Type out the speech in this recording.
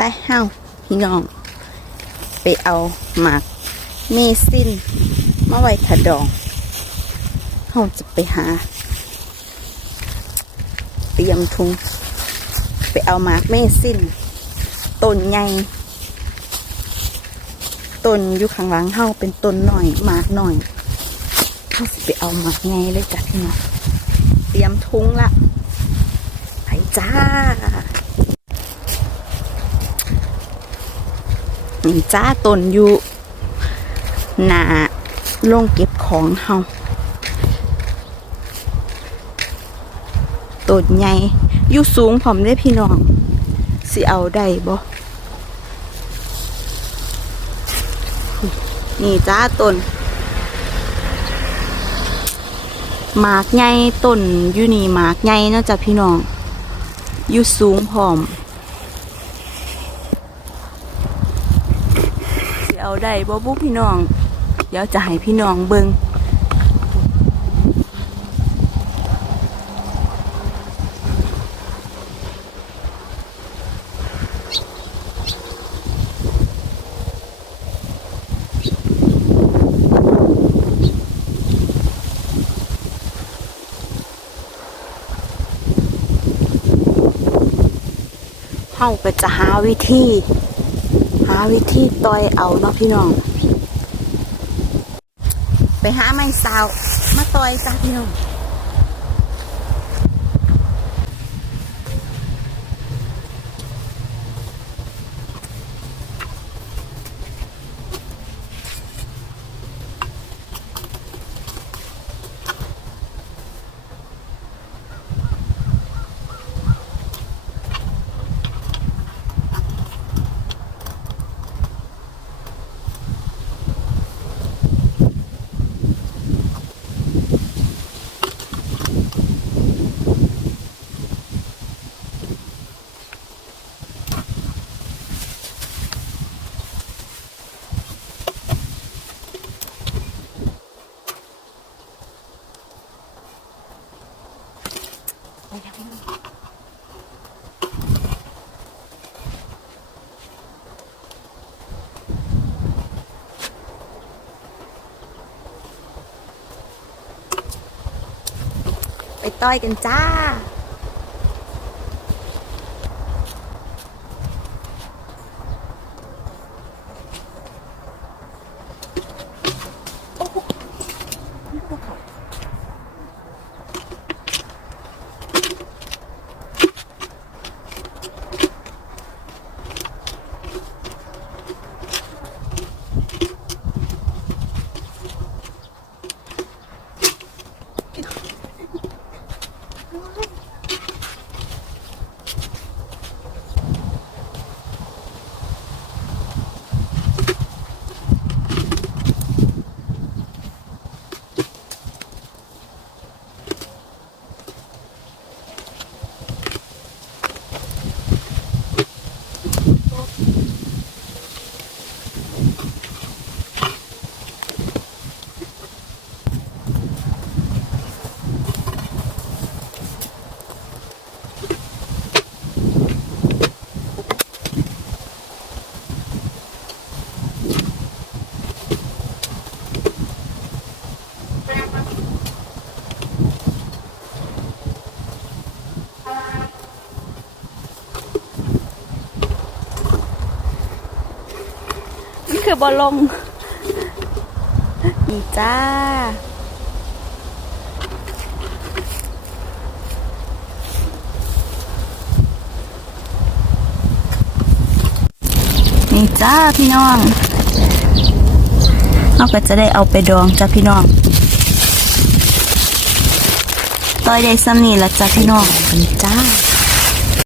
ไปเฮาพี่น้อง ไปเอาหมากเมซินมาไว้ถดองเฮาจะไปหา เตรียมทุงไปเอาหมากเมซินต้นใหญ่ต้นอยู่ข้างหลังเฮาเป็นต้นหน่อยหมากหน่อยเฮาสิไปเอาหมากใหญ่เลยจ้ะพี่น้องเตรียมทุงละไปจ้า นี่จ้าต้นอยู่หนาลงเก็บของเฮาต้นใหญ่อยู่สูงผมได้พี่น้อง สิเอาได้บ่นี่จ้าต้นหมากใหญ่ต้นอยู่นี่หมากใหญ่เนาะจ้ะพี่น้องอยู่สูงพร้อม สิเอา ได้บ่บุพี่น้อง เดี๋ยวจะให้พี่น้องเบิงเฮาก็จะหาวิธีาวิธีต่อยเอาเนาะพี่น้อง ไปหาไม้สาว มาต่อยจ้าพี่น้อง ไป ต่อยกันจ้า คือบอลลงนี่จ้า นี่จ้าพี่น้องเราก็จะได้เอาไปดองจ้าพี่น้องต่อยได้ซ้ำนี่ละจ้าพี่น้องนี่จ้า